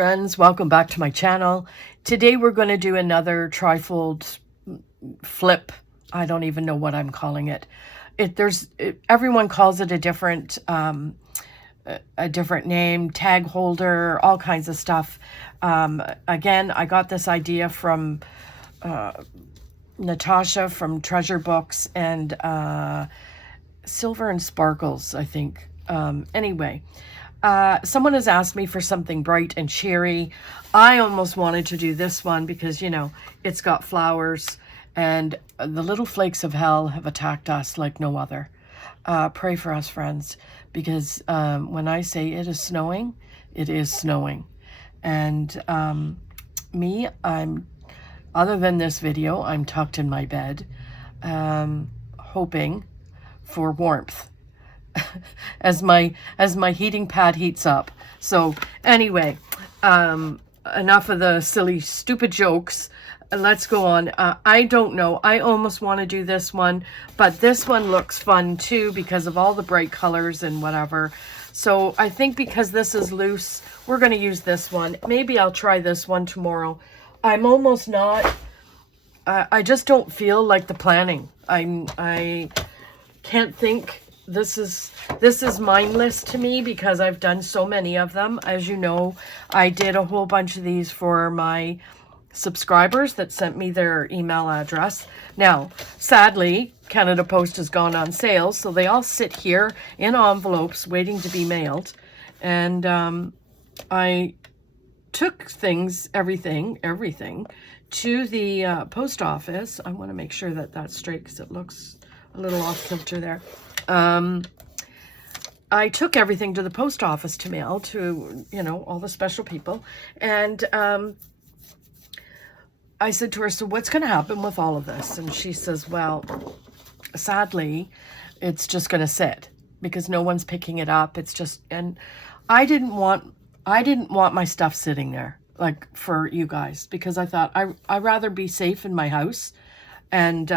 friends, welcome back to my channel. Today we're going to do another trifold flip. I don't even know what I'm calling it. Everyone calls it a different name, tag holder, all kinds of stuff. Again, I got this idea from Natasha from Treasure Books and Silver and Sparkles, I think. Anyway. Someone has asked me for something bright and cheery. I almost wanted to do this one because, you know, it's got flowers and the little flakes of hell have attacked us like no other. Pray for us, friends, because when I say it is snowing, it is snowing. And other than this video, I'm tucked in my bed, hoping for warmth. as my heating pad heats up. So anyway, enough of the silly stupid jokes. Let's go on. I don't know, I almost want to do this one, but this one looks fun too because of all the bright colors and whatever. So I think because this is loose, we're going to use this one. Maybe I'll try this one tomorrow. I'm almost not, I just don't feel like the planning. I can't think. This is mindless to me because I've done so many of them. As you know, I did a whole bunch of these for my subscribers that sent me their email address. Now, sadly, Canada Post has gone on sale, so they all sit here in envelopes waiting to be mailed. And I took everything to the post office. I want to make sure that that's straight because it looks a little off kilter there. I took everything to the post office to mail to, you know, all the special people. And I said to her, so what's going to happen with all of this? And she says, well, sadly, it's just going to sit because no one's picking it up. It's just, and I didn't want my stuff sitting there, like, for you guys, because I thought I'd rather be safe in my house. And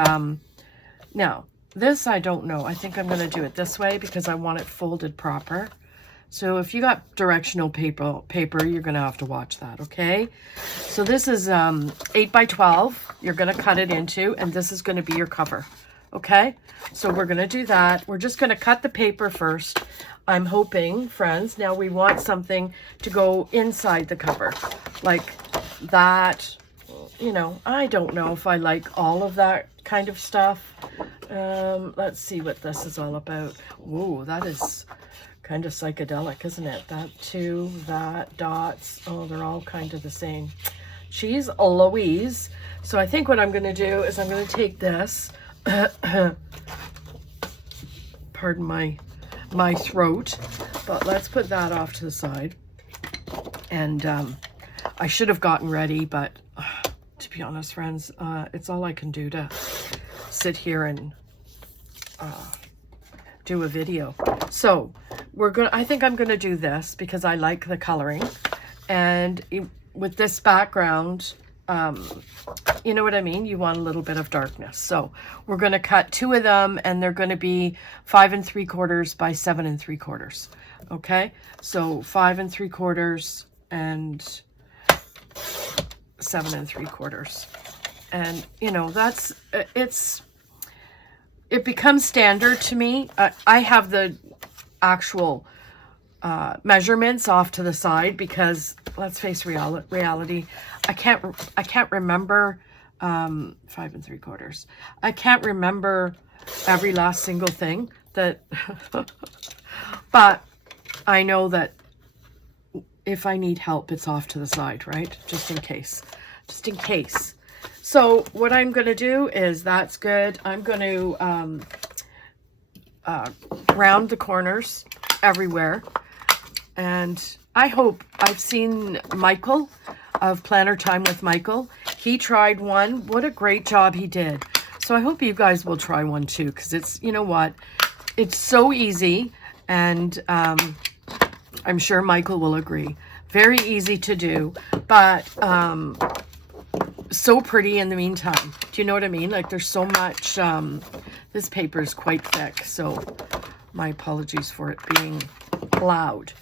now, this, I don't know. I think I'm going to do it this way because I want it folded proper. So if you got directional paper, you're going to have to watch that, okay? So this is 8 by 12. You're going to cut it into, and this is going to be your cover, okay? So we're going to do that. We're just going to cut the paper first. I'm hoping, friends, now we want something to go inside the cover, like that. You know, I don't know if I like all of that kind of stuff. Let's see what this is all about. Whoa, that is kind of psychedelic, isn't it? That two, that dots. Oh, they're all kind of the same. Jeez Louise. So I think what I'm going to do is I'm going to take this. Pardon my throat. But let's put that off to the side. And I should have gotten ready, but to be honest, friends, it's all I can do to sit here and do a video. So I think I'm gonna do this because I like the coloring, and with this background, you know what I mean, you want a little bit of darkness. So we're gonna cut two of them, and they're gonna be 5 3/4 by 7 3/4. Okay, so 5 3/4 and 7 3/4. And you know, that's it becomes standard to me. I have the actual measurements off to the side because let's face reality. I can't remember 5 3/4. I can't remember every last single thing that, but I know that if I need help, it's off to the side, right? Just in case. So what I'm going to do is, that's good. I'm going to round the corners everywhere. And I hope, I've seen Michael of Planner Time with Michael. He tried one. What a great job he did. So I hope you guys will try one too, because it's, you know what, it's so easy. And I'm sure Michael will agree. Very easy to do, but so pretty in the meantime. Do you know what I mean? Like, there's so much, this paper is quite thick, so my apologies for it being loud.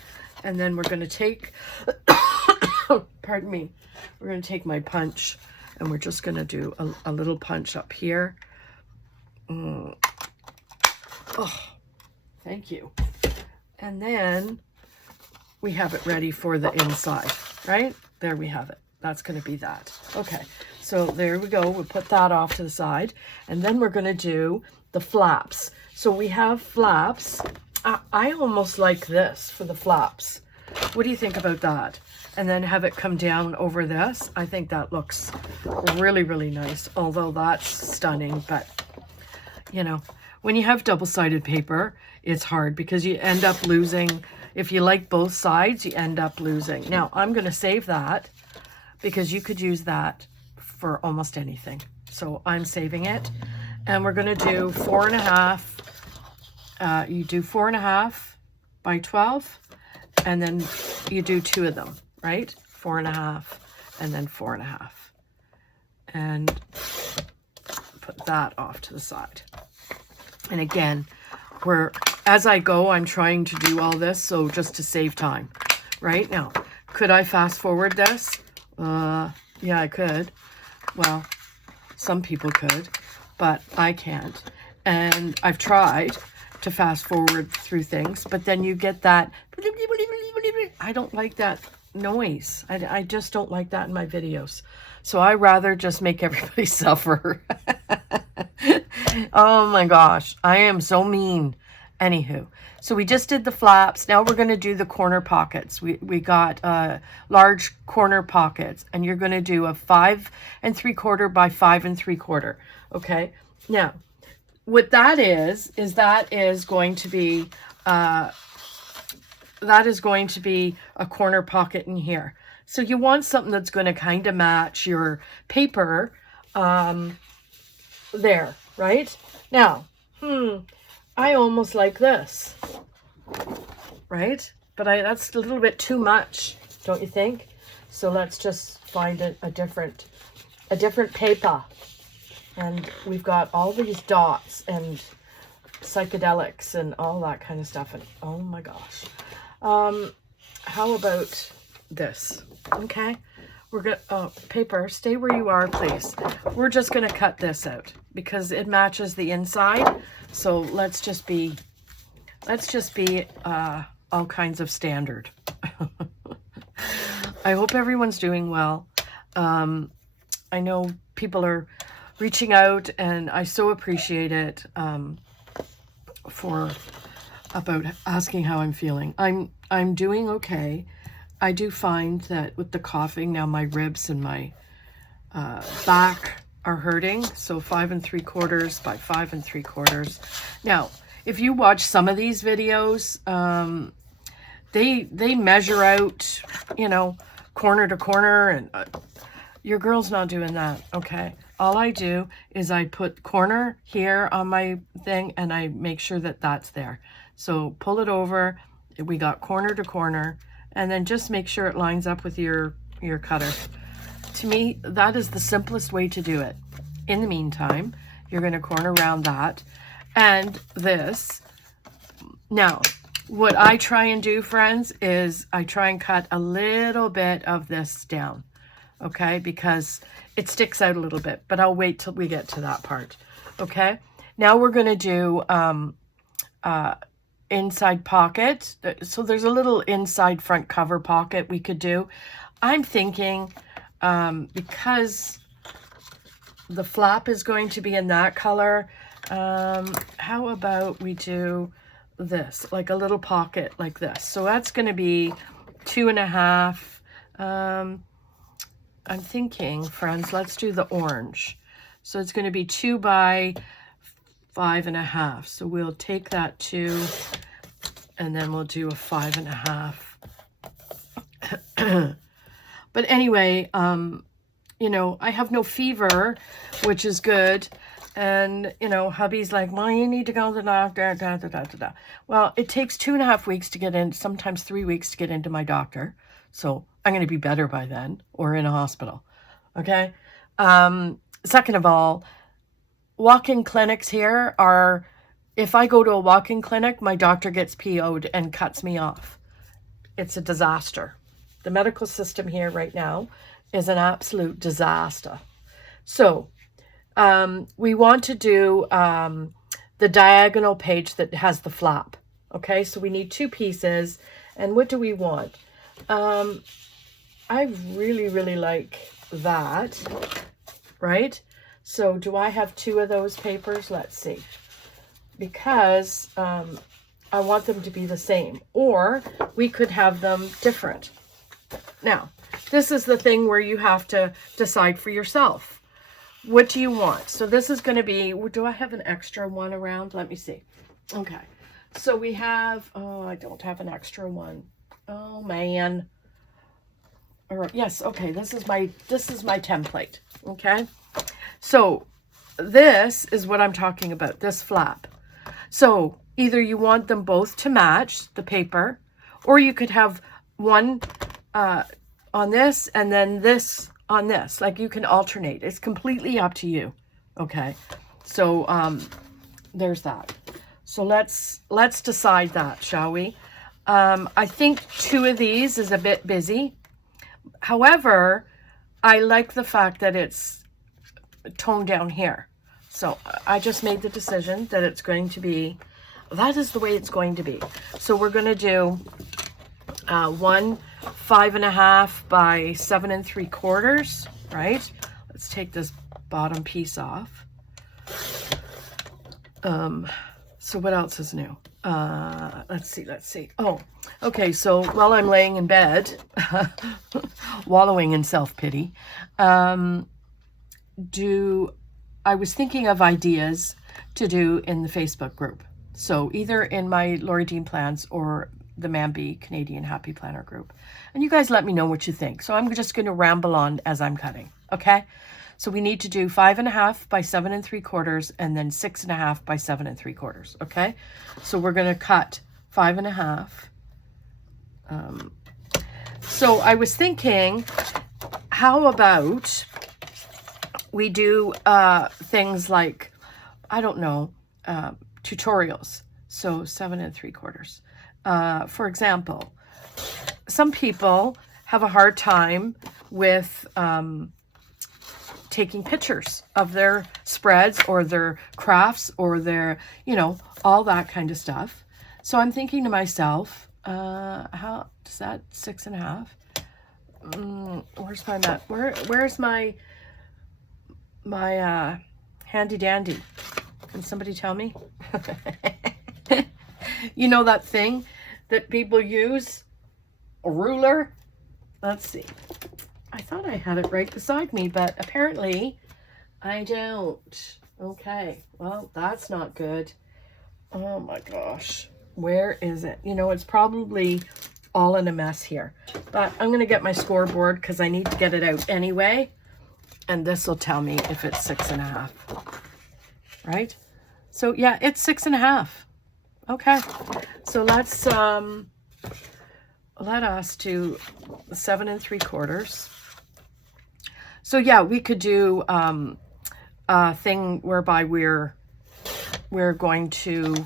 And then we're going to take Pardon me. We're going to take my punch and we're just going to do a little punch up here. Oh, thank you. And then we have it ready for the inside, right? There we have it. That's going to be that. Okay, so there we go. We'll put that off to the side. And then we're going to do the flaps. So we have flaps. I almost like this for the flaps. What do you think about that? And then have it come down over this. I think that looks really, really nice. Although that's stunning. But, you know, when you have double-sided paper, it's hard because you end up losing. If you like both sides, you end up losing. Now, I'm going to save that because you could use that for almost anything. So I'm saving it. And we're going to do 4.5. You do 4.5 by 12. And then you do 2 of them, right? 4.5 and then 4.5. And put that off to the side. And again, as I go, I'm trying to do all this, so just to save time. Right now, could I fast forward this? Yeah, I could. Well, some people could, but I can't. And I've tried to fast forward through things, but then you get that. I don't like that noise. I just don't like that in my videos. So I rather just make everybody suffer. Oh my gosh, I am so mean. Anywho, so we just did the flaps. Now we're going to do the corner pockets. We got large corner pockets, and you're going to do a 5 3/4 by 5 3/4. Okay. Now, what that is going to be a corner pocket in here. So you want something that's going to kind of match your paper there, right? Now, I almost like this, right? But that's a little bit too much, don't you think? So let's just find a different paper. And we've got all these dots and psychedelics and all that kind of stuff. And oh my gosh. How about this? Okay. We're going to, paper, stay where you are, please. We're just going to cut this out because it matches the inside. So let's just be all kinds of standard. I hope everyone's doing well. I know people are reaching out, and I so appreciate it about asking how I'm feeling. I'm doing okay. I do find that with the coughing, now my ribs and my back are hurting. So 5 3/4 by 5 3/4. Now, if you watch some of these videos, they measure out, you know, corner to corner, and your girl's not doing that, okay? All I do is I put corner here on my thing, and I make sure that that's there. So pull it over. We got corner to corner, and then just make sure it lines up with your cutter. To me, that is the simplest way to do it. In the meantime, you're going to corner around that and this. Now, what I try and do, friends, is I try and cut a little bit of this down, okay? Because it sticks out a little bit, but I'll wait till we get to that part, okay? Now we're going to do inside pocket. So there's a little inside front cover pocket we could do. I'm thinking because the flap is going to be in that color, how about we do this, like a little pocket like this. So that's going to be 2.5. I'm thinking, friends, let's do the orange. So it's going to be 2 by 5.5. So we'll take that 2 and then we'll do a 5.5. But anyway, you know, I have no fever, which is good. And, you know, hubby's like, well, you need to go to the doctor, da, da, da, da, da. Well, it takes 2.5 weeks to get in, sometimes 3 weeks to get into my doctor. So I'm going to be better by then, or in a hospital. Okay. Second of all, walk-in clinics here are, if I go to a walk-in clinic, my doctor gets PO'd and cuts me off. It's a disaster. The medical system here right now is an absolute disaster. So we want to do the diagonal page that has the flap. Okay, so we need 2 pieces. And what do we want? I really, really like that, right? So do I have 2 of those papers? Let's see. Because I want them to be the same, or we could have them different. Now, this is the thing where you have to decide for yourself. What do you want? So this is going to be, do I have an extra one around? Let me see. Okay. So we have, oh, I don't have an extra one. Oh man. All right. Yes. Okay. This is my template. Okay. So this is what I'm talking about, this flap. So either you want them both to match the paper, or you could have one on this and then this on this. Like, you can alternate. It's completely up to you. Okay. So there's that. So let's decide that, shall we? I think 2 of these is a bit busy. However, I like the fact that it's toned down here. So I just made the decision that it's going to be, that is the way it's going to be. So we're going to do one 5.5 by 7 3/4, right? Let's take this bottom piece off. So what else is new? Let's see. Oh, okay. So while I'm laying in bed, wallowing in self-pity, I was thinking of ideas to do in the Facebook group. So either in my Lori Dean Plans or the Mambi Canadian Happy Planner group. And you guys let me know what you think. So I'm just going to ramble on as I'm cutting. Okay. So we need to do 5.5 by 7 3/4 and then 6.5 by 7 3/4. Okay. So we're going to cut 5.5. So I was thinking, how about we do things like, I don't know, tutorials. So 7 3/4. For example, some people have a hard time with taking pictures of their spreads or their crafts or their, all that kind of stuff. So I'm thinking to myself, how does that 6.5? Where's my map? Where's my handy dandy? Can somebody tell me? You know that thing that people use? A ruler? Let's see. I thought I had it right beside me, but apparently I don't. Okay, well, that's not good. Oh my gosh. Where is it? It's probably all in a mess here. But I'm going to get my scoreboard because I need to get it out anyway. And this will tell me if it's 6.5. Right? So yeah, it's 6.5. Okay. So let's let us do 7 3/4. So yeah, we could do a thing whereby we're going to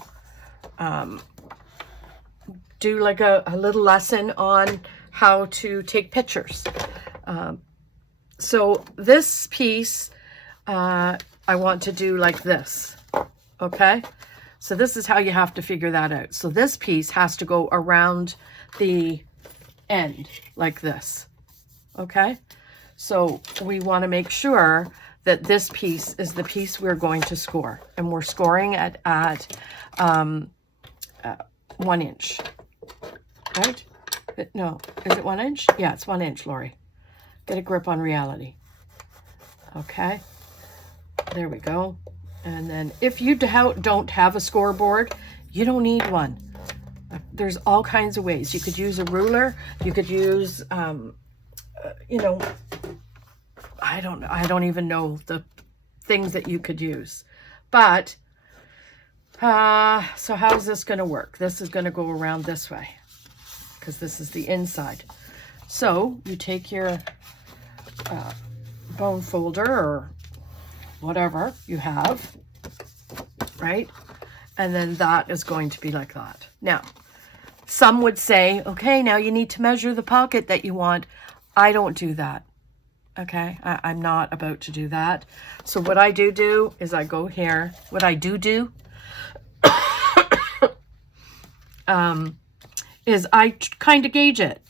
do like a little lesson on how to take pictures. So this piece I want to do like this. Okay. So this is how you have to figure that out. So this piece has to go around the end like this. Okay. So we want to make sure that this piece is the piece we're going to score. And we're scoring at 1 inch. Right? No, is it 1 inch? Yeah, it's 1 inch, Lori. Get a grip on reality. Okay. There we go. And then if you don't have a scoreboard, you don't need one. There's all kinds of ways. You could use a ruler. You could use, I don't even know the things that you could use. But, so how's this going to work? This is going to go around this way because this is the inside. So you take your bone folder or whatever you have, right? And then that is going to be like that. Now, Some would say, okay, now you need to measure the pocket that you want. I don't do that. Okay, I'm not about to do that. So what I do is I go here. What I do is I kind of gauge it.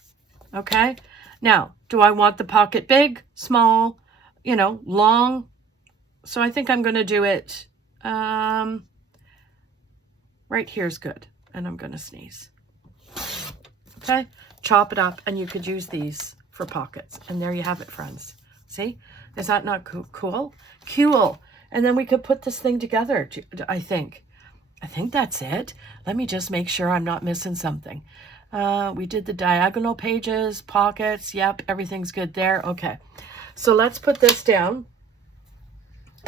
Okay, now, do I want the pocket big, small, you know, long? So I think I'm going to do it right here's good. And I'm going to sneeze. Okay, chop it up, and you could use these for pockets. And there you have it, friends. See? Is that not cool? Cool. And then we could put this thing together, I think. I think that's it. Let me just make sure I'm not missing something. We did the diagonal pages, pockets. Yep, everything's good there. Okay. So let's put this down.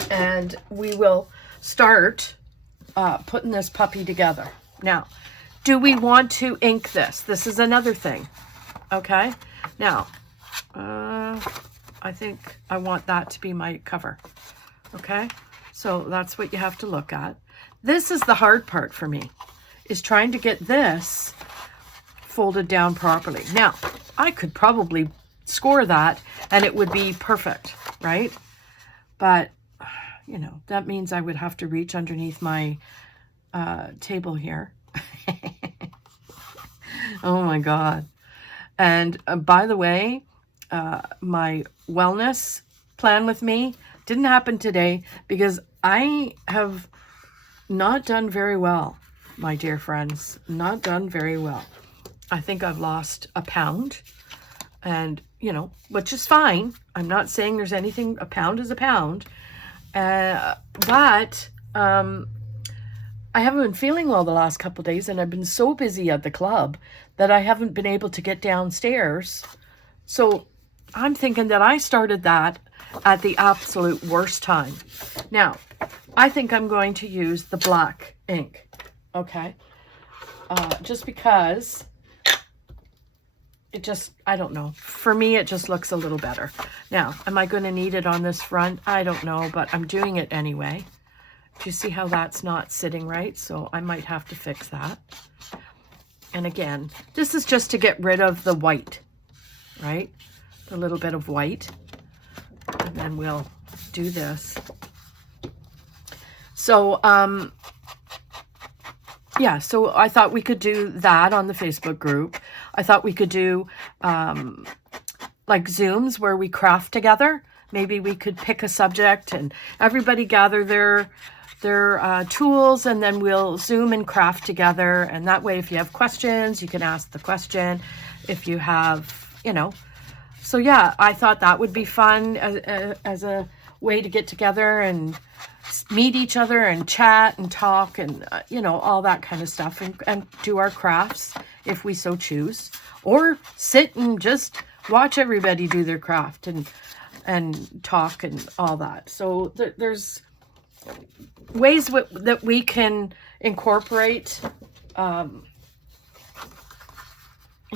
And we will start putting this puppy together. Now, do we want to ink this? This is another thing. Okay. Now, I think I want that to be my cover. Okay. So that's what you have to look at. This is the hard part for me, is trying to get this folded down properly. Now, I could probably score that and it would be perfect, right? But, you know, that means I would have to reach underneath my table here. Oh my God. And by the way, my wellness plan with me didn't happen today because I have not done very well, my dear friends. Not done very well. I think I've lost a pound, and, you know, which is fine. I'm not saying there's anything, a pound is a pound. But I haven't been feeling well the last couple of days, and I've been so busy at the club that I haven't been able to get downstairs. So I'm thinking that I started that at the absolute worst time. Now, I think I'm going to use the black ink, okay? Just because it just, I don't know. For me, it just looks a little better. Now, am I going to need it on this front? I don't know, but I'm doing it anyway. Do you see how that's not sitting right? So I might have to fix that. And again, this is just to get rid of the white, right? A little bit of white. And then we'll do this. So, yeah, so I thought we could do that on the Facebook group. I thought we could do like Zooms where we craft together. Maybe we could pick a subject and everybody gather their tools, and then we'll Zoom and craft together. And that way, if you have questions, you can ask the question. If you have, you know. So yeah, I thought that would be fun as a way to get together and meet each other and chat and talk and, you know, all that kind of stuff, and do our crafts if we so choose, or sit and just watch everybody do their craft and talk and all that. So there's ways that we can incorporate, you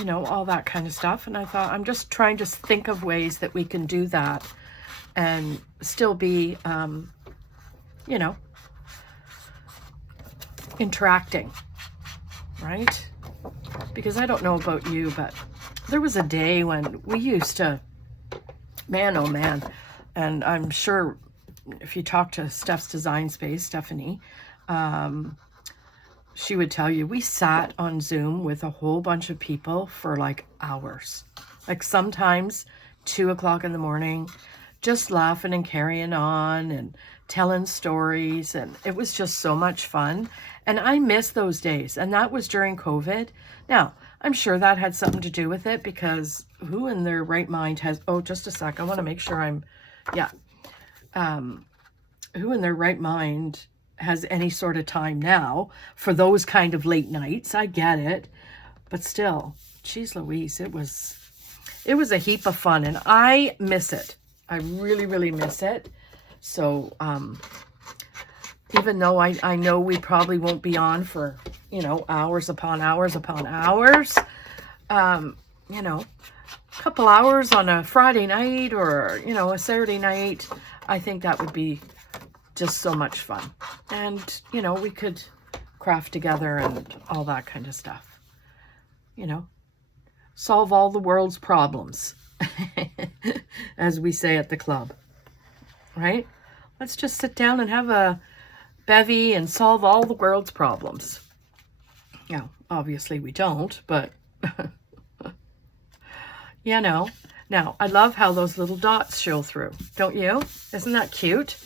know, all that kind of stuff. And I thought, I'm just trying to think of ways that we can do that and still be, you know, interacting, right? Because I don't know about you, but there was a day when we used to, man, oh man, and I'm sure if you talk to Steph's Design Space, Stephanie, she would tell you, we sat on Zoom with a whole bunch of people for like hours, like sometimes 2 o'clock in the morning, just laughing and carrying on and telling stories. And it was just so much fun. And I miss those days. And that was during COVID. Now, I'm sure that had something to do with it, because who in their right mind has, oh, just a sec. I want to make sure I'm, yeah. Who in their right mind has any sort of time now for those kind of late nights? I get it. But still, geez Louise, it was a heap of fun, and I miss it. I really, really miss it. So, even though I know we probably won't be on for, you know, hours upon hours upon hours, you know, a couple hours on a Friday night or, you know, a Saturday night, I think that would be just so much fun. And, you know, we could craft together and all that kind of stuff. you know, solve all the world's problems, as we say at the club, right? Let's just sit down and have a bevy and solve all the world's problems. Now, obviously we don't, but you know. Now, I love how those little dots show through, don't you? Isn't that cute?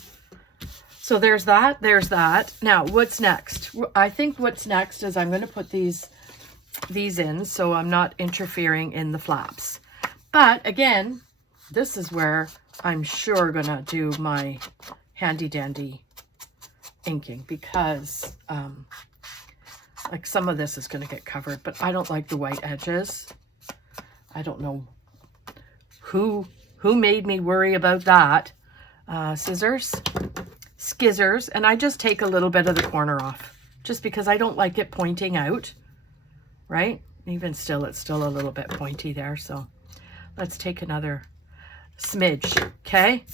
So there's that, there's that. Now, what's next? I think what's next is I'm going to put these in so I'm not interfering in the flaps. But again, this is where I'm sure going to do my handy dandy inking, because like some of this is going to get covered, but I don't like the white edges. I don't know who made me worry about that. Skizzers, and I just take a little bit of the corner off just because I don't like it pointing out, right? Even still, it's still a little bit pointy there, so let's take another smidge, okay?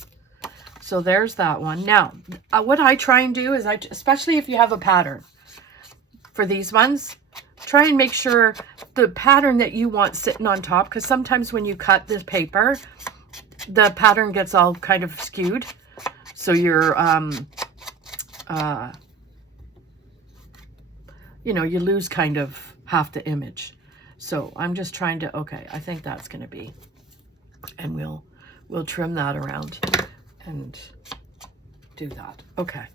So there's that one. Now, what I try and do is, especially if you have a pattern for these ones, try and make sure the pattern that you want sitting on top, because sometimes when you cut this paper, the pattern gets all kind of skewed. So you're, you know, you lose kind of half the image. So I'm just trying to, okay, I think that's going to be, and we'll trim that around and do that. Okay.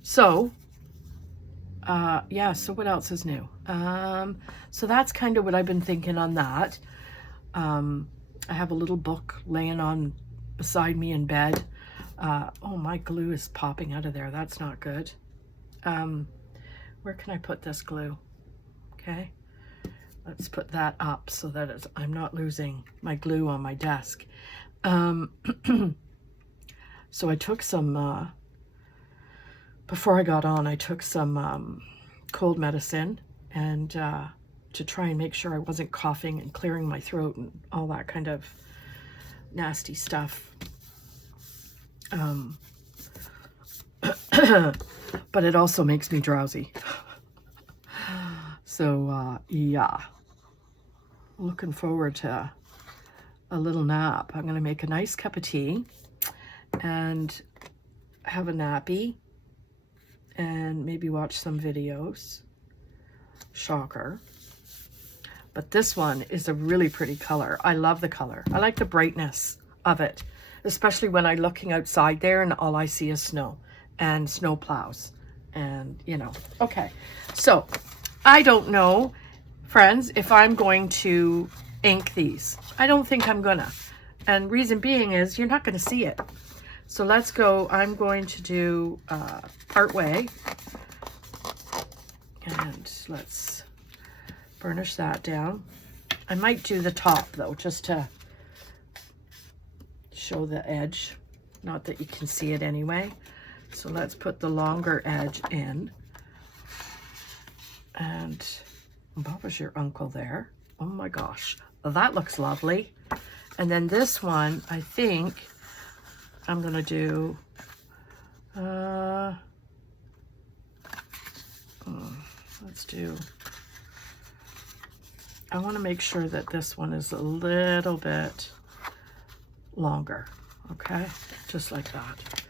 So, yeah, so what else is new? So that's kind of what I've been thinking on that. I have a little book laying on beside me in bed. Oh, my glue is popping out of there. That's not good. Where can I put this glue? Okay. Let's put that up so that I'm not losing my glue on my desk. So I took some, before I got on, I took some cold medicine and to try and make sure I wasn't coughing and clearing my throat and all that kind of nasty stuff. But it also makes me drowsy. So, yeah. Looking forward to a little nap. I'm going to make a nice cup of tea and have a nappy and maybe watch some videos. Shocker. But this one is a really pretty color. I love the color. I like the brightness of it, especially when I'm looking outside there and all I see is snow and snow plows and, you know. Okay, so I don't know, friends, if I'm going to ink these. I don't think I'm gonna. And reason being is you're not gonna see it. So let's go. I'm going to do part way. And let's burnish that down. I might do the top though, just to show the edge. Not that you can see it anyway. So let's put the longer edge in. And what was your uncle there? Oh my gosh, that looks lovely. And then this one, I think I'm gonna do, let's do, I wanna make sure that this one is a little bit longer, okay? Just like that.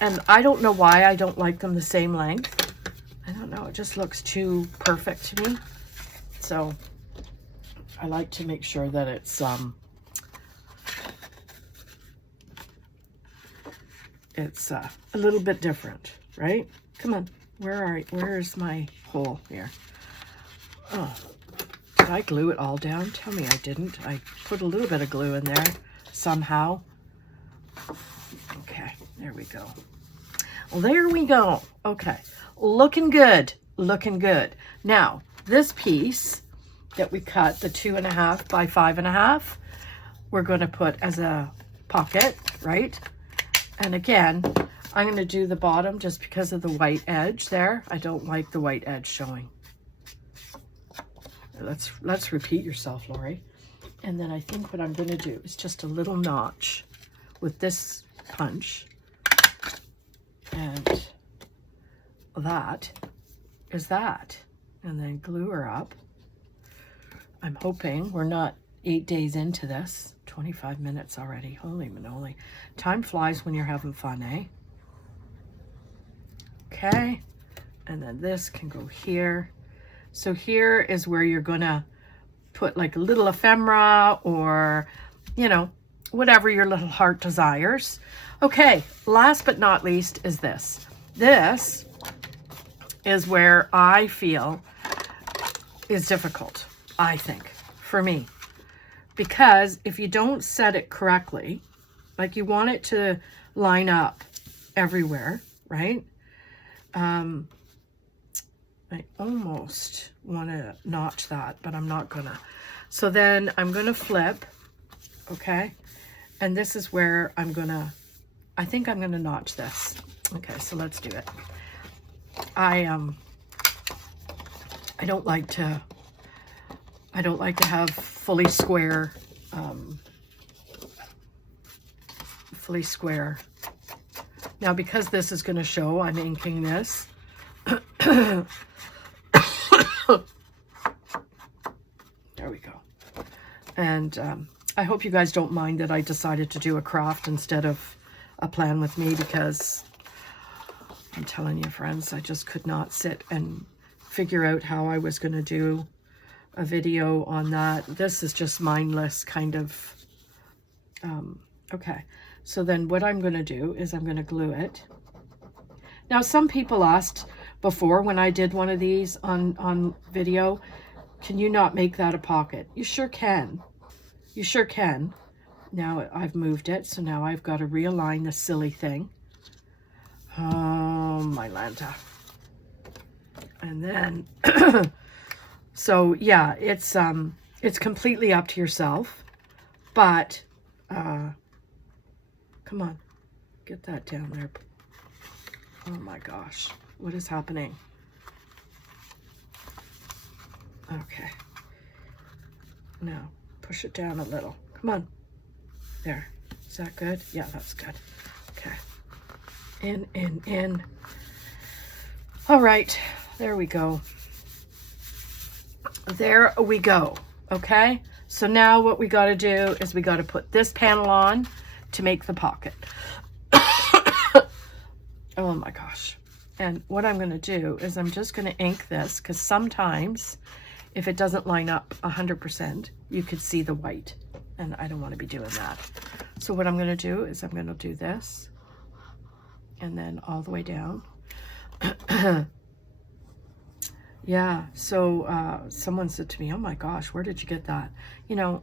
And I don't know why I don't like them the same length. I don't know, it just looks too perfect to me. So I like to make sure that it's a little bit different, right? Come on, where's my hole here? Oh, did I glue it all down? Tell me I didn't. I put a little bit of glue in there somehow. Okay, there we go. Well, there we go. Okay, looking good, looking good. Now, this piece that we cut, the 2.5 by 5.5, we're going to put as a pocket, right? And again, I'm going to do the bottom just because of the white edge there. I don't like the white edge showing. Let's repeat yourself, Lori. And then I think what I'm going to do is just a little notch with this punch. And that is that. And then glue her up. I'm hoping we're not 8 days into this. 25 minutes already. Holy manoli. Time flies when you're having fun, eh? Okay. And then this can go here. So here is where you're gonna put like a little ephemera or, you know, whatever your little heart desires. Okay, last but not least is this. This is where I feel is difficult, I think, for me. Because if you don't set it correctly, like you want it to line up everywhere, right? I almost want to notch that, but I'm not gonna. So then I'm gonna flip, okay? And this is where I think I'm gonna notch this. Okay, so let's do it. I don't like to have fully square, Now, because this is going to show, I'm inking this. There we go. And I hope you guys don't mind that I decided to do a craft instead of a plan with me, because I'm telling you, friends, I just could not sit and figure out how I was going to do a video on that. This is just mindless kind of, okay. So then what I'm going to do is I'm going to glue it. Now, some people asked before when I did one of these on video, can you not make that a pocket? You sure can. You sure can. Now I've moved it, so now I've got to realign this silly thing. Oh, my Lanta. And then, so yeah, it's completely up to yourself, but, come on, get that down there. Oh my gosh, what is happening? Okay. Now, push it down a little. Come on. There. Is that good? Yeah, that's good. Okay. In. All right. There we go. There we go. Okay. So now what we got to do is we got to put this panel on to make the pocket. Oh my gosh. And what I'm going to do is I'm just going to ink this, because sometimes if it doesn't line up 100%, you could see the white, and I don't want to be doing that. So what I'm going to do is I'm going to do this, and then all the way down. Yeah, so someone said to me, oh my gosh, where did you get that? You know,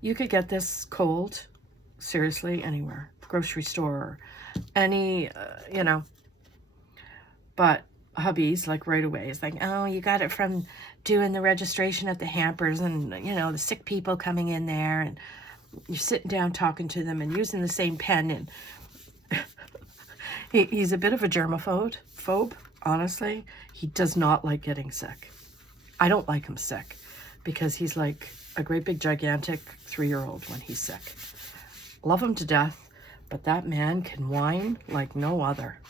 you could get this cold, seriously, anywhere. Grocery store, any, you know. But hubby's like right away is like, oh, you got it from doing the registration at the Hampers, and, you know, the sick people coming in there, and you're sitting down talking to them and using the same pen. And he's a bit of a germaphobe, honestly. He does not like getting sick. I don't like him sick, because he's like a great big gigantic 3-year-old when he's sick. Love him to death, but that man can whine like no other.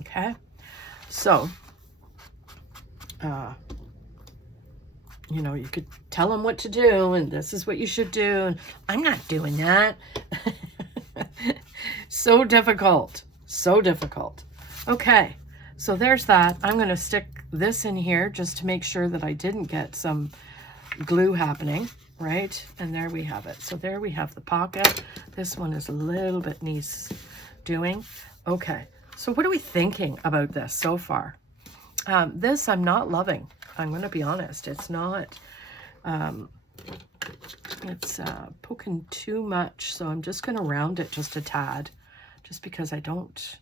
Okay? So, you know, you could tell him what to do, and this is what you should do, and I'm not doing that. So difficult. So difficult. Okay, so there's that. I'm going to stick this in here just to make sure that I didn't get some glue happening, right? And there we have it. So there we have the pocket. This one is a little bit needs doing. Okay, so what are we thinking about this so far? This I'm not loving. I'm going to be honest. It's not, it's poking too much. So I'm just going to round it just a tad, just because I don't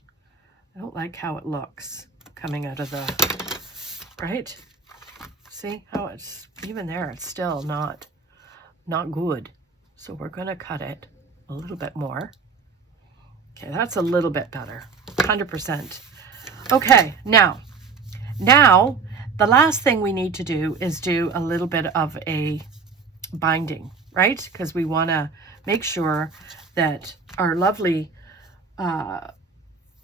like how it looks coming out of the, right? See how it's, even there, it's still not good. So we're going to cut it a little bit more. Okay, that's a little bit better, 100%. Okay, now, the last thing we need to do is do a little bit of a binding, right? Because we want to make sure that our lovely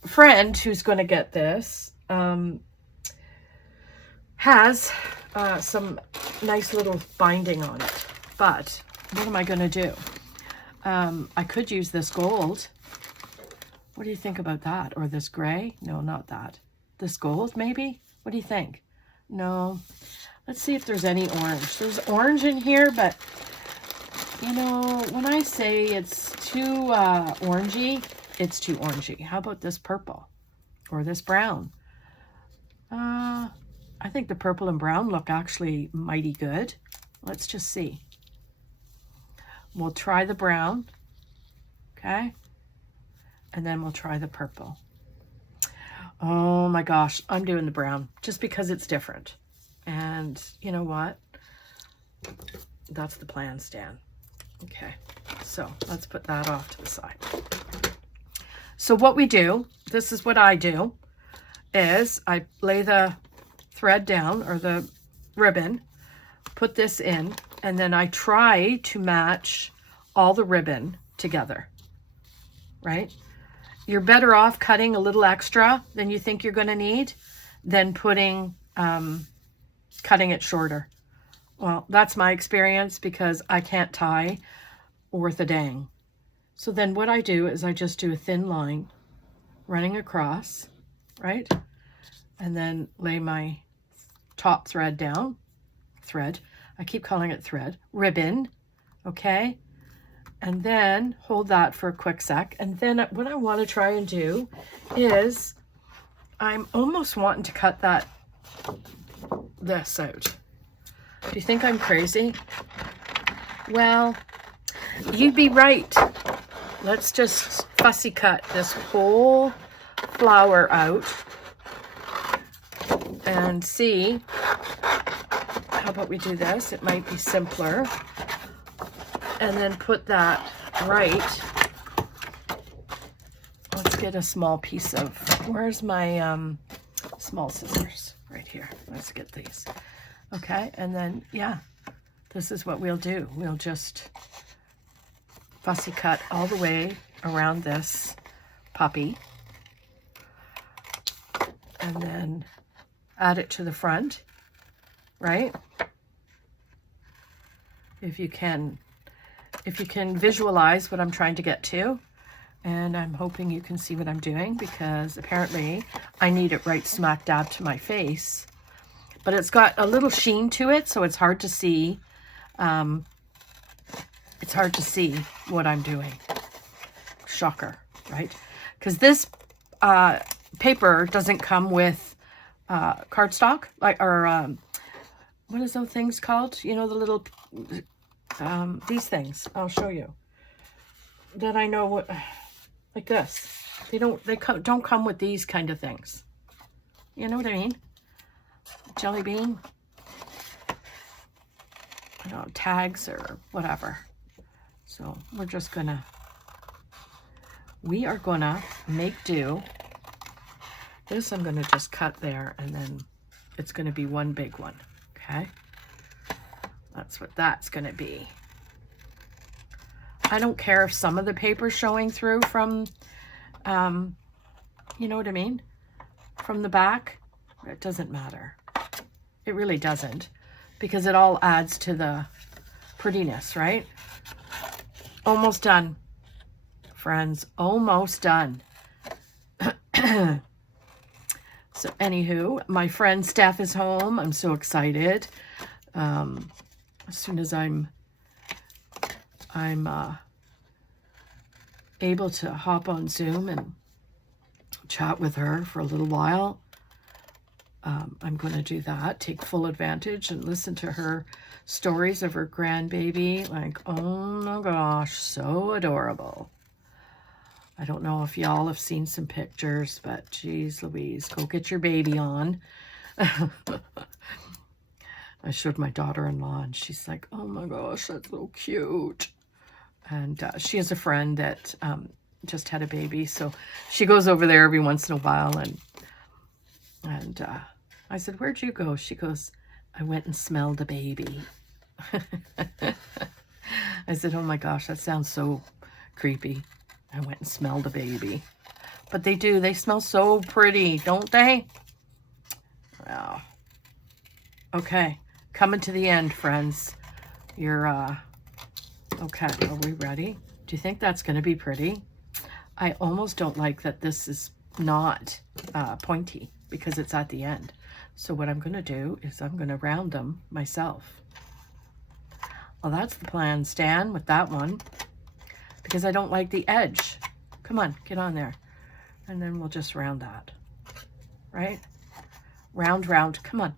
friend who's going to get this has some nice little binding on it. But what am I going to do? I could use this gold. What do you think about that? Or this gray? No, not that. This gold, maybe? What do you think? No. Let's see if there's any orange. There's orange in here, but, you know, when I say it's too orangey, it's too orangey. How about this purple? Or this brown? I think the purple and brown look actually mighty good. Let's just see. We'll try the brown, okay? And then we'll try the purple. Oh my gosh, I'm doing the brown just because it's different. And you know what? That's the plan, Stan. Okay, so let's put that off to the side. So what we do, this is what I do, is I lay the thread down, or the ribbon, put this in, and then I try to match all the ribbon together, right? You're better off cutting a little extra than you think you're going to need than putting, cutting it shorter. Well, that's my experience because I can't tie worth a dang. So then what I do is I just do a thin line running across, right? And then lay my top thread down, I keep calling it thread, ribbon, okay? And then hold that for a quick sec. And then what I want to try and do is I'm almost wanting to cut this out. Do you think I'm crazy? Well, you'd be right. Let's just fussy cut this whole flower out and see. How about we do this? It might be simpler. And then put that right. Let's get a small piece of, where's my small scissors? Right here. Let's get these. Okay, and then, yeah, this is what we'll do. We'll just fussy cut all the way around this puppy. And then add it to the front, right? If you can visualize what I'm trying to get to, and I'm hoping you can see what I'm doing, because apparently I need it right smack dab to my face, but it's got a little sheen to it, so it's hard to see. It's hard to see what I'm doing. Shocker, right? Because this paper doesn't come with cardstock, like, or what is those things called? You know, the little these things. I'll show you. That I know what, like this. They don't come with these kind of things. You know what I mean? Jelly bean. I don't know, tags or whatever. So we are gonna make do. This I'm gonna just cut there, and then it's gonna be one big one, okay? That's what that's gonna be. I don't care if some of the paper's showing through from, you know what I mean? From the back, it doesn't matter. It really doesn't, because it all adds to the prettiness, right? Almost done, friends, almost done. So anywho, my friend Steph is home. I'm so excited. As soon as I'm able to hop on Zoom and chat with her for a little while, I'm going to do that, take full advantage and listen to her stories of her grandbaby. Like, oh my gosh, so adorable. I don't know if y'all have seen some pictures, but geez Louise, go get your baby on. I showed my daughter-in-law, and she's like, oh my gosh, that's so cute. And she has a friend that just had a baby, so she goes over there every once in a while. And I said, where'd you go? She goes, I went and smelled a baby. I said, oh my gosh, that sounds so creepy. I went and smelled a baby. But they do. They smell so pretty, don't they? Well, Okay, coming to the end, friends. You're, okay, are we ready? Do you think that's going to be pretty? I almost don't like that this is not pointy because it's at the end. So what I'm going to do is I'm going to round them myself. Well, that's the plan, Stan, with that one, because I don't like the edge. Come on, get on there. And then we'll just round that, right? Round, round, come on.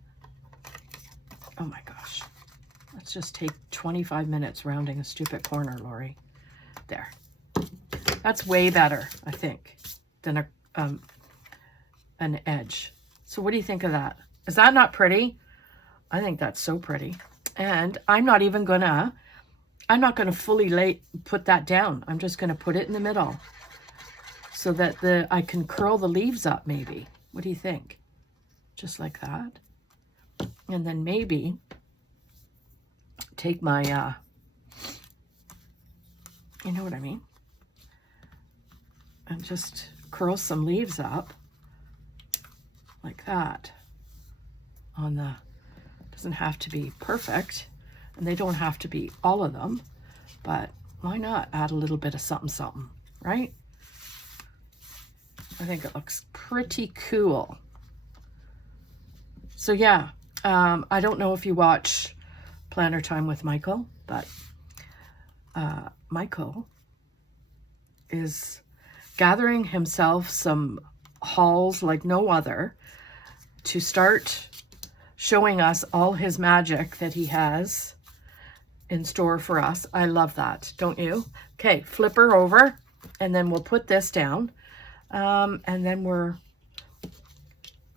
Oh my gosh. Let's just take 25 minutes rounding a stupid corner, Lori. There. That's way better, I think, than an edge. So what do you think of that? Is that not pretty? I think that's so pretty. And I'm not gonna fully put that down. I'm just gonna put it in the middle so that I can curl the leaves up maybe. What do you think? Just like that. And then maybe take my, you know what I mean? And just curl some leaves up like that on the, doesn't have to be perfect, and they don't have to be all of them, but why not add a little bit of something, something, right? I think it looks pretty cool. So yeah, I don't know if you watch Planner Time with Michael, but Michael is gathering himself some hauls like no other to start showing us all his magic that he has in store for us. I love that, don't you? Okay, flip her over, and then we'll put this down. And then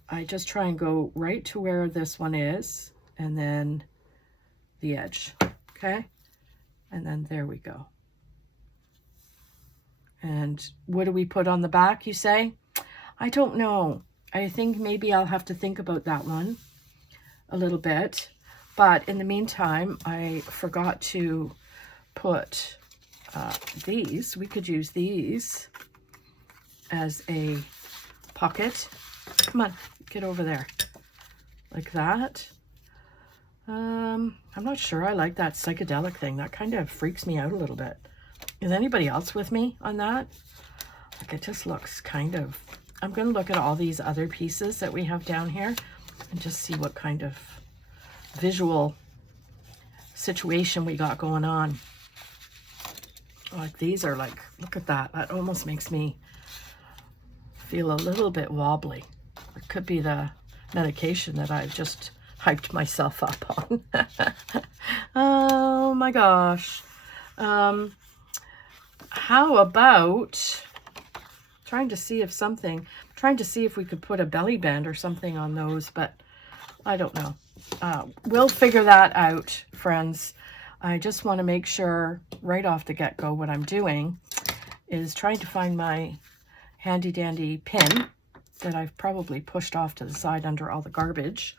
I just try and go right to where this one is, and then the edge, okay? And then there we go. And what do we put on the back, you say? I don't know. I think maybe I'll have to think about that one a little bit. But in the meantime, I forgot to put these. We could use these as a pocket. Come on, get over there. Like that. I'm not sure I like that psychedelic thing. That kind of freaks me out a little bit. Is anybody else with me on that? Like, it just looks kind of... I'm going to look at all these other pieces that we have down here and just see what kind of visual situation we got going on. Like, these are like, look at that. That almost makes me feel a little bit wobbly. It could be the medication that I've just hyped myself up on. Oh my gosh. How about trying to see if we could put a belly band or something on those, but I don't know. We'll figure that out, friends. I just want to make sure right off the get-go what I'm doing is trying to find my handy dandy pin that I've probably pushed off to the side under all the garbage,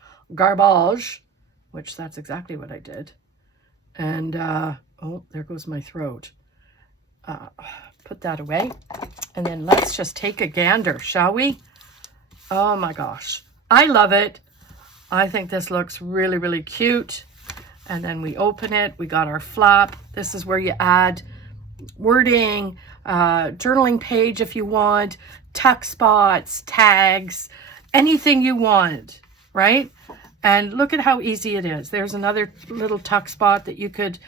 which that's exactly what I did. And, oh, there goes my throat. Put that away. And then let's just take a gander, shall we? Oh my gosh. I love it. I think this looks really, really cute. And then we open it. We got our flap. This is where you add wording, journaling page if you want, tuck spots, tags, anything you want, right? And look at how easy it is. There's another little tuck spot that you could,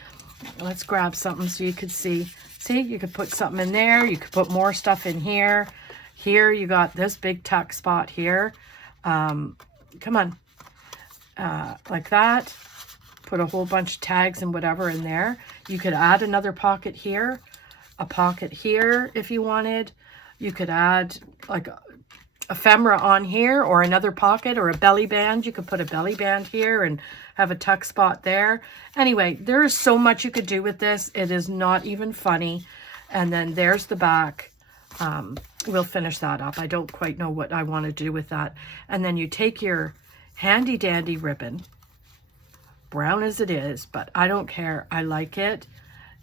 let's grab something so you could see. See, you could put something in there. You could put more stuff in here. Here, you got this big tuck spot here. Come on. Like that. Put a whole bunch of tags and whatever in there. You could add another pocket here. A pocket here if you wanted. You could add like a ephemera on here, or another pocket, or a belly band. You could put a belly band here and have a tuck spot there. Anyway, there is so much you could do with this. It is not even funny. And then there's the back. We'll finish that up. I don't quite know what I want to do with that. And then you take your handy dandy ribbon, brown as it is, but I don't care. I like it.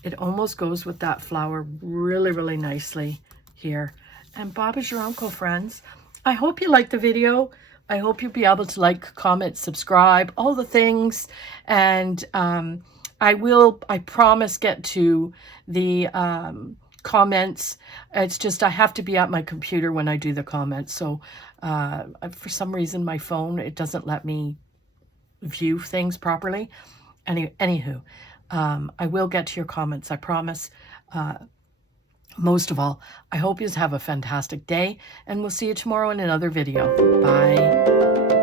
It almost goes with that flower really, really nicely here. And Bob is your uncle, friends. I hope you liked the video. I hope you'll be able to like, comment, subscribe, all the things. And I promise, get to the comments. It's just I have to be at my computer when I do the comments. So for some reason, my phone, it doesn't let me view things properly. Anywho, I will get to your comments, I promise. Most of all, I hope you have a fantastic day, and we'll see you tomorrow in another video. Bye.